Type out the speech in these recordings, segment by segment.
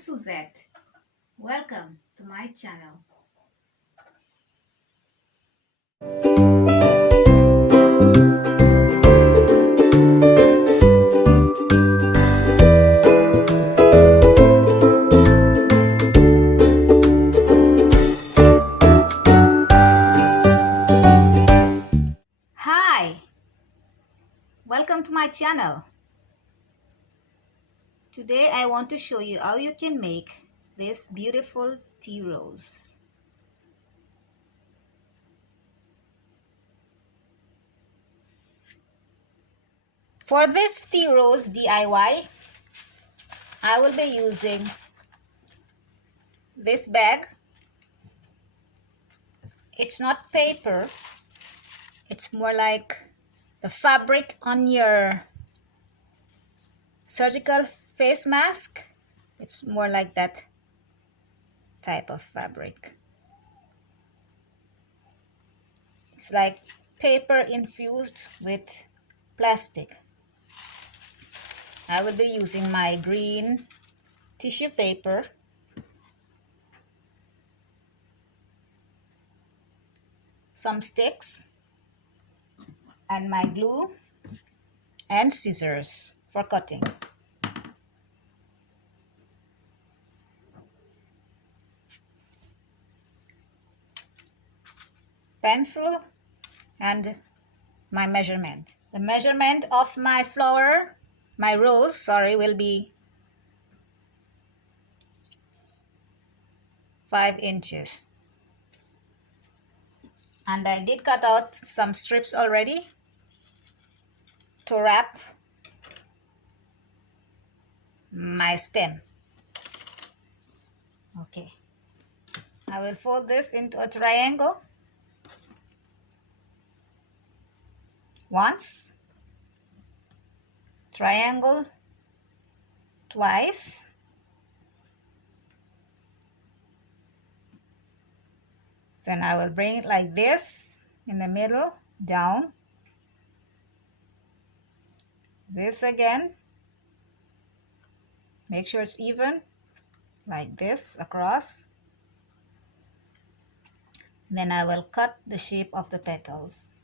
Suzette. Welcome to my channel. Hi, welcome to my channel. Today I want to show you how you can make this beautiful tea rose. For this tea rose DIY, I will be using this bag. It's not paper, it's more like the fabric on your surgical face mask. It's more like that type of fabric. It's like paper infused with plastic. I will be using my green tissue paper, some sticks, and my glue and scissors for cutting. Pencil and my measurement. The measurement of my flower, my rose, sorry, will be 5 inches. And I did cut out some strips already to wrap my stem. Okay, I will fold this into a triangle once, triangle twice, then I will bring it like this in the middle, down, this again, make sure it's even, like this across. Then I will cut the shape of the petals.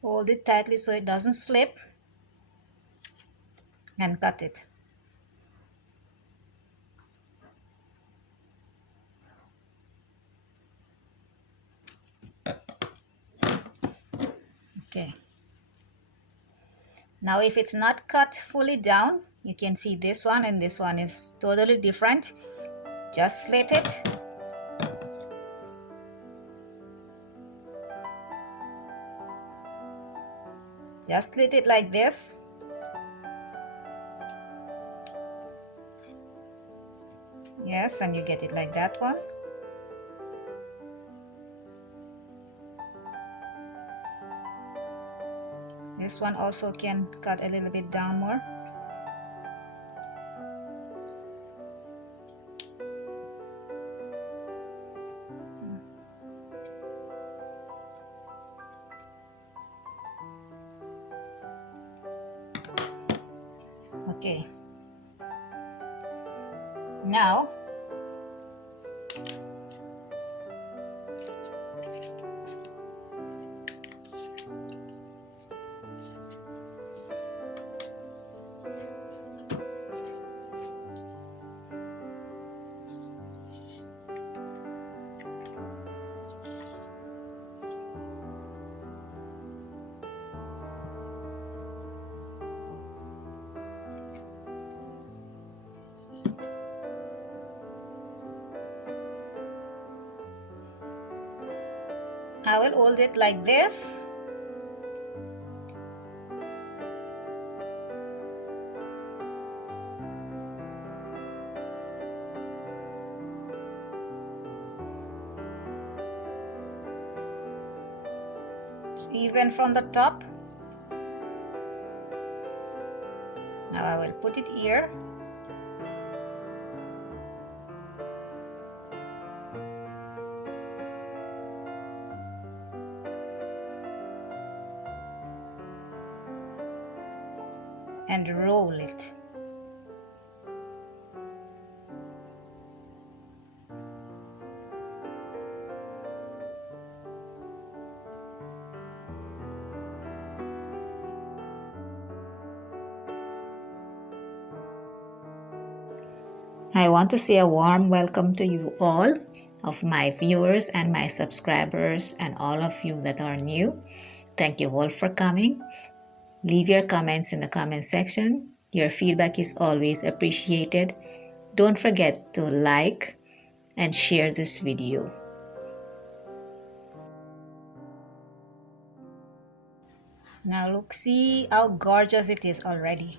Hold it tightly so it doesn't slip and cut it. Okay. Now if it's not cut fully down, you can see this one and this one is totally different. Just slit it. Just slit it like this. Yes, and you get it like that one. This one also can cut a little bit down more. Okay. Now, I will hold it like this. It's even from the top. Now I will put it here. And roll it. I want to say a warm welcome to you all of my viewers and my subscribers and all of you that are new. Thank you all for coming. Leave your comments in the comment section. Your feedback is always appreciated. Don't forget to like and share this video. Now look, see how gorgeous it is already.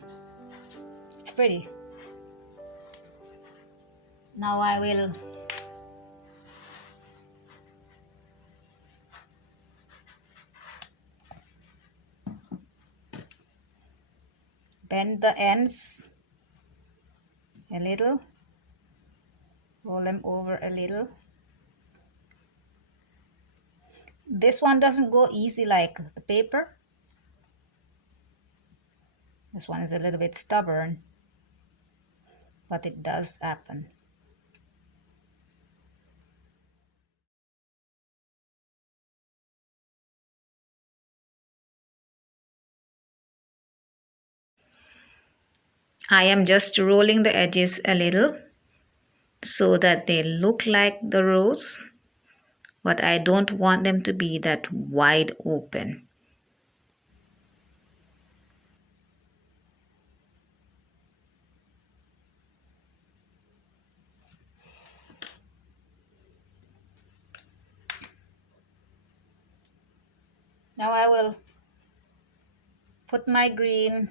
It's pretty. Now I will bend the ends a little, roll them over a little. This one doesn't go easy like the paper. This one is a little bit stubborn, but it does happen. I am just rolling the edges a little so that they look like the rose, but I don't want them to be that wide open. Now I will put my green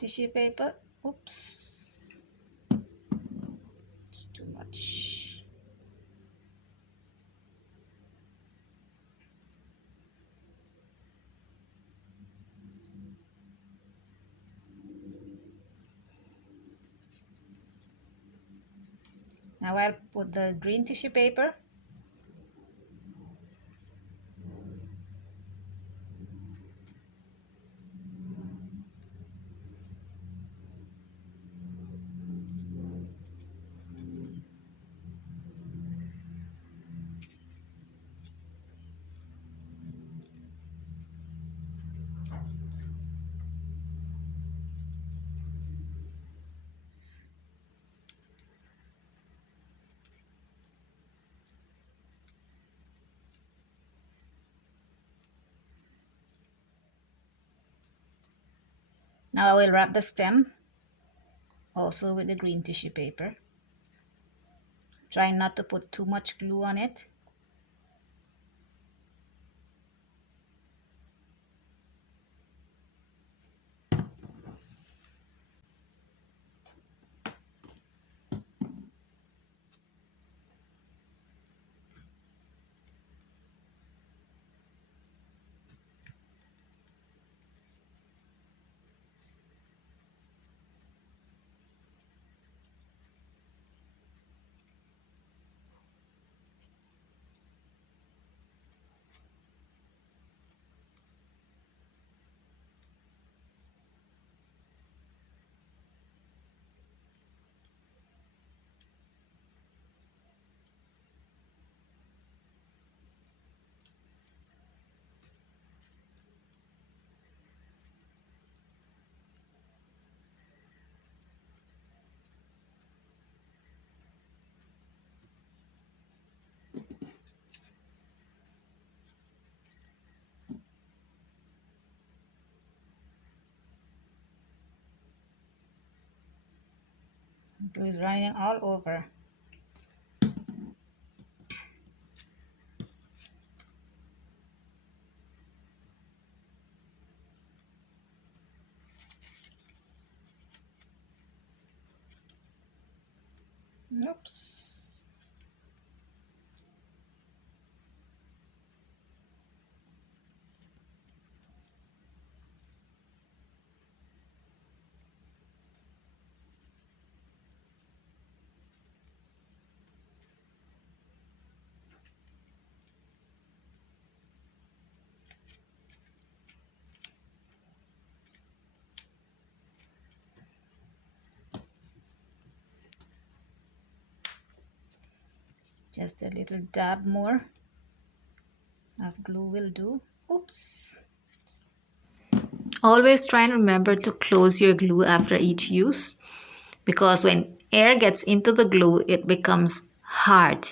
tissue paper. Oops, it's too much. Now I'll put the green tissue paper. Now I will wrap the stem also with the green tissue paper. Try not to put too much glue on it. Glue is running all over. Oops. Just a little dab more of glue will do. Oops. Always try and remember to close your glue after each use, because when air gets into the glue, it becomes hard.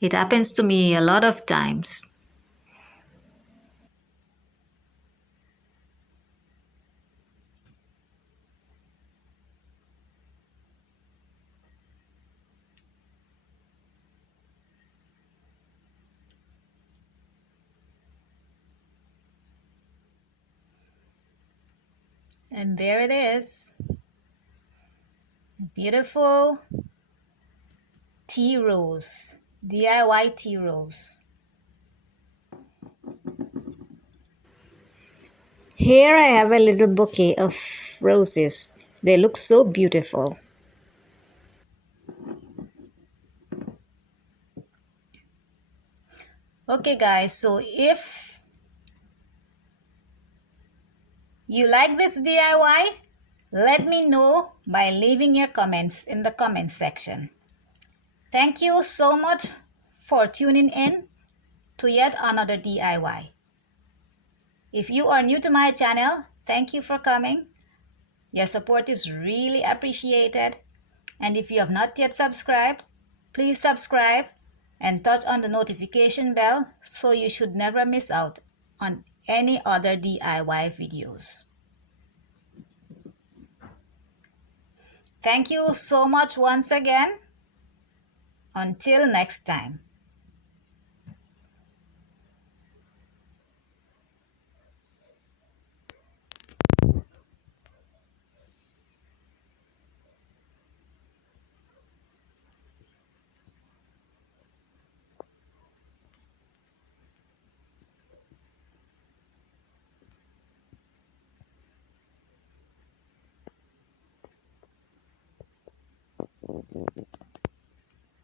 It happens to me a lot of times. And there it is. Beautiful tea rose. DIY tea rose. Here I have a little bouquet of roses. They look so beautiful. Okay guys, so if you like this DIY, let me know by leaving your comments in the comments section. Thank you so much for tuning in to yet another DIY. If you are new to my channel, thank you for coming. Your support is really appreciated. And if you have not yet subscribed, please subscribe and touch on the notification bell so you should never miss out on any other DIY videos. Thank you so much once again. Until next time.